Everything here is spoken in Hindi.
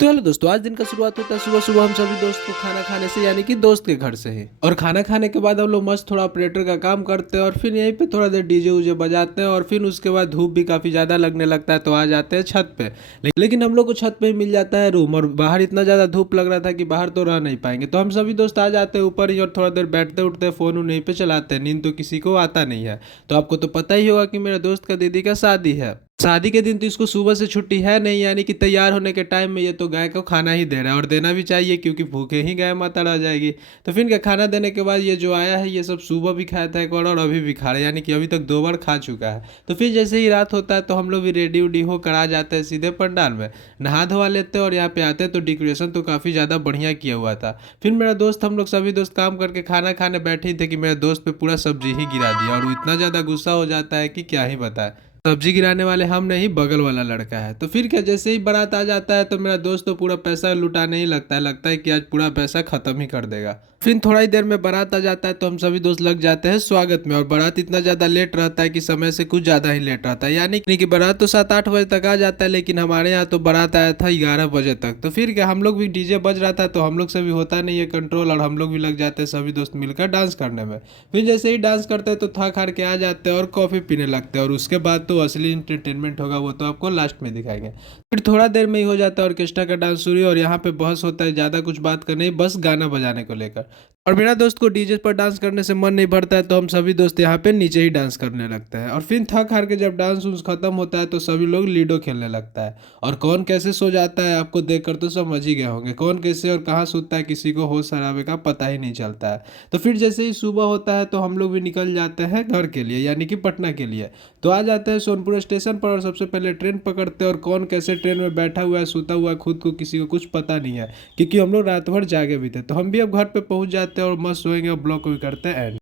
तो हेलो दोस्तों, आज दिन का शुरुआत होता है सुबह सुबह हम सभी दोस्त को खाना खाने से, यानी कि दोस्त के घर से ही। और खाना खाने के बाद हम लोग मस्त थोड़ा ऑपरेटर का काम करते हैं और फिर यहीं पे थोड़ा देर डीजे उजे बजाते हैं। और फिर उसके बाद धूप भी काफ़ी ज़्यादा लगने लगता है तो आ जाते हैं छत पे। लेकिन हम लोग को छत पे ही मिल जाता है रूम, और बाहर इतना ज़्यादा धूप लग रहा था कि बाहर तो रह नहीं पाएंगे, तो हम सभी दोस्त आ जाते हैं ऊपर ही और थोड़ा देर बैठते उठते हैं, फ़ोन वहीं पे चलाते हैं। नींद तो किसी को आता नहीं है। तो आपको तो पता ही होगा कि मेरे दोस्त का दीदी का शादी है। शादी के दिन तो इसको सुबह से छुट्टी है नहीं, यानी कि तैयार होने के टाइम में ये तो गाय को खाना ही दे रहा है, और देना भी चाहिए क्योंकि भूखे ही गाय माता रह जाएगी। तो फिर क्या, खाना देने के बाद ये जो आया है ये सब सुबह भी खाया था एक बार और अभी भी खा रहा है, यानी कि अभी तक 2 बार खा चुका है। तो फिर जैसे ही रात होता है तो हम लोग भी रेडी उडी होकर आ जाते हैं सीधे पंडाल में, नहा धोवा लेते हैं और यहाँ पे आते हैं तो डेकोरेशन तो काफ़ी ज़्यादा बढ़िया किया हुआ था। फिर मेरा दोस्त, हम लोग सभी दोस्त काम करके खाना खाने बैठे ही थे कि मेरे दोस्त पे पूरा सब्जी ही गिरा दिया, और वो इतना ज़्यादा गुस्सा हो जाता है कि क्या ही बताए। सब्जी गिराने वाले हम नहीं, बगल वाला लड़का है। तो फिर क्या, जैसे ही बारात आ जाता है तो मेरा दोस्त तो पूरा पैसा लुटाने ही लगता है कि आज पूरा पैसा खत्म ही कर देगा। फिर थोड़ा ही देर में बारात आ जाता है तो हम सभी दोस्त लग जाते हैं स्वागत में, और बारात इतना ज़्यादा लेट रहता है कि समय से कुछ ज़्यादा ही लेट रहता है, यानी कि बारात तो 7-8 बजे तक आ जाता है, लेकिन हमारे यहाँ तो बारात आया था 11 बजे तक। तो फिर क्या, हम लोग भी डीजे बज रहा था तो हम लोग से भी होता नहीं है कंट्रोल, और हम लोग भी लग जाते हैं सभी दोस्त मिलकर डांस करने में। फिर जैसे ही डांस करते हैं तो थक हार के आ जाते हैं और कॉफ़ी पीने लगते हैं, और उसके बाद तो असली इंटरटेनमेंट होगा वो तो आपको लास्ट में दिखाएंगे। फिर थोड़ा देर में ही हो जाता है ऑर्केस्ट्रा का डांस शुरू, और यहाँ पे बहस होता है, ज़्यादा कुछ बात करने ही, बस गाना बजाने को लेकर। और मेरा दोस्त को डीजे पर डांस करने से मन नहीं भरता है तो हम सभी दोस्त यहाँ पे नीचे ही डांस करने लगते हैं। और फिर थक हार के जब डांस उन्स खत्म होता है तो सभी लोग लूडो खेलने लगता है। और कौन कैसे सो जाता है आपको देखकर तो समझ ही गए होंगे, कौन कैसे और कहाँ सोता है किसी को होश हरावे का पता ही नहीं चलता है। तो फिर जैसे ही सुबह होता है तो हम लोग भी निकल जाते हैं घर के लिए, यानी कि पटना के लिए। तो आ जाते हैं सोनपुर स्टेशन पर, और सबसे पहले ट्रेन पकड़ते हैं। और कौन कैसे ट्रेन में बैठा हुआ है, सोता हुआ है, खुद को किसी को कुछ पता नहीं है, क्योंकि हम लोग रात भर जागे भी थे। तो हम भी अब घर पे पहुंच जाते हैं और मस्त सोएंगे और ब्लॉक भी करते हैं एंड।